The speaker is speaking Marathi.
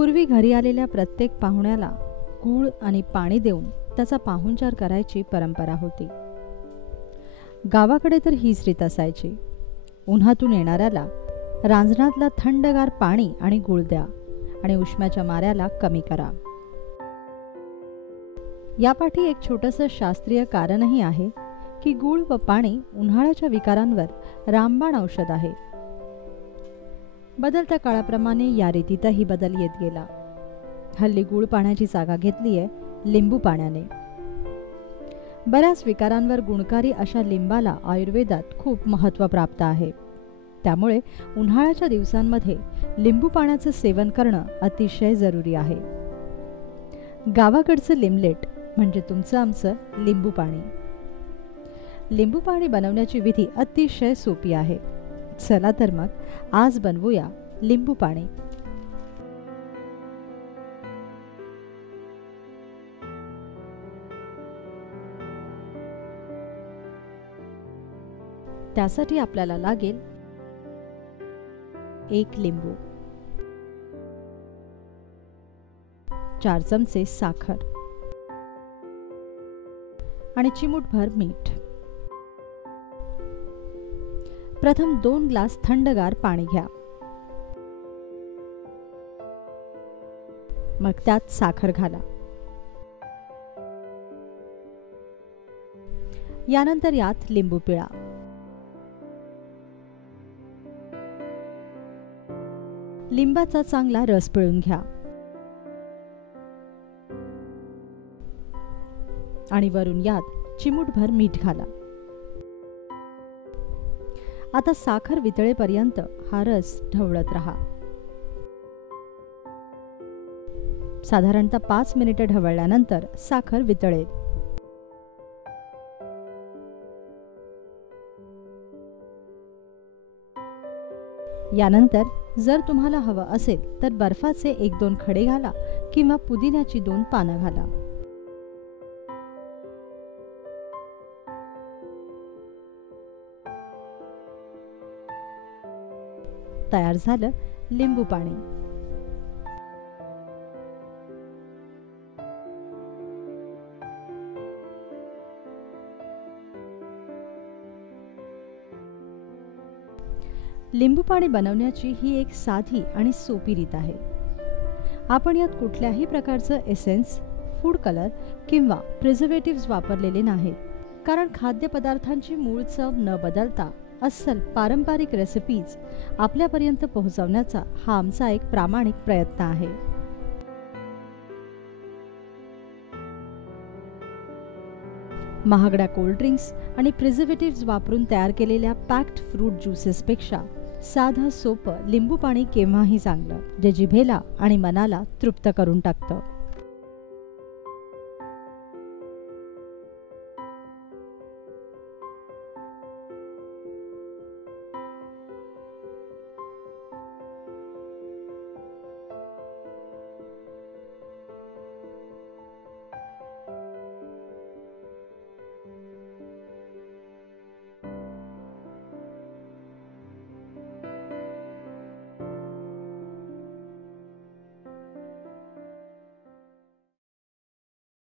पूर्वी घरी आलेल्या प्रत्येक पाहुण्याला गूळ आणि पाणी देऊन त्याचा पाहुणचार करायची परंपरा होती. गावाकडे तर हीच रीत असायची. उन्हातून येणाऱ्याला रांजणातला थंडगार पाणी आणि गूळ द्या आणि उष्म्याच्या माऱ्याला कमी करा. यापाठी एक छोटंसं शास्त्रीय कारणही आहे की गूळ व पाणी उन्हाळ्याच्या विकारांवर रामबाण औषध आहे. बदलत्या काळाप्रमाणे या रीतीतही बदल येत गेला. हल्ली गूळ पाण्याची जागा घेतली आहे लिंबू पाण्याने. बऱ्याच विकारांवर गुणकारी अशा लिंबाला आयुर्वेदात खूप महत्त्व प्राप्त आहे. त्यामुळे उन्हाळ्याच्या दिवसांमध्ये लिंबू पाण्याचं सेवन करणं अतिशय जरुरी आहे. गावाकडचं लिमलेट म्हणजे तुमचं आमचं लिंबू पाणी. लिंबू पाणी बनवण्याची विधी अतिशय सोपी आहे. चला तर मग आज बनवूया लिंबू पाणी. त्यासाठी आपल्याला लागेल 1 लिंबू, 4 चमचे साखर आणि चिमूटभर मीठ. प्रथम 2 ग्लास थंडगार पाणी घ्या. मग त्यात साखर घाला. यानंतर यात लिंबू पिळा. लिंबाचा चांगला रस पिळून घ्या आणि वरून यात चिमूटभर मीठ घाला. आता साखर वितळेपर्यंत हा रस ढवळत रहा. साधारणतः 5 मिनिटे ढवळल्यानंतर साखर वितळेल. यानंतर जर तुम्हाला हवं असेल तर बर्फाचे 1-2 खडे घाला किंवा पुदिन्याची 2 पानं घाला. तयार झालं लिंबू पाणी. लिंबू पाणी बनवण्याची ही एक साधी आणि सोपी रीत आहे. आपण यात कुठल्याही प्रकारचं एसेन्स, फूड कलर किंवा प्रिझर्वेटिव्ह्ज वापरलेले नाहीत. कारण खाद्यपदार्थांची मूळ चव न बदलता अस्सल पारंपरिक रेसिपीज आपल्यापर्यंत पोहोचवण्याचा हा आमचा एक प्रामाणिक प्रयत्न आहे. महागड्या कोल्ड्रिंक्स आणि प्रिझर्वेटिव्ह्ज वापरून तयार केलेल्या पॅक्ड फ्रूट ज्युसेसपेक्षा साधं सोपं लिंबू पाणी केव्हाही चांगलं, जे जिभेला आणि मनाला तृप्त करून टाकतं.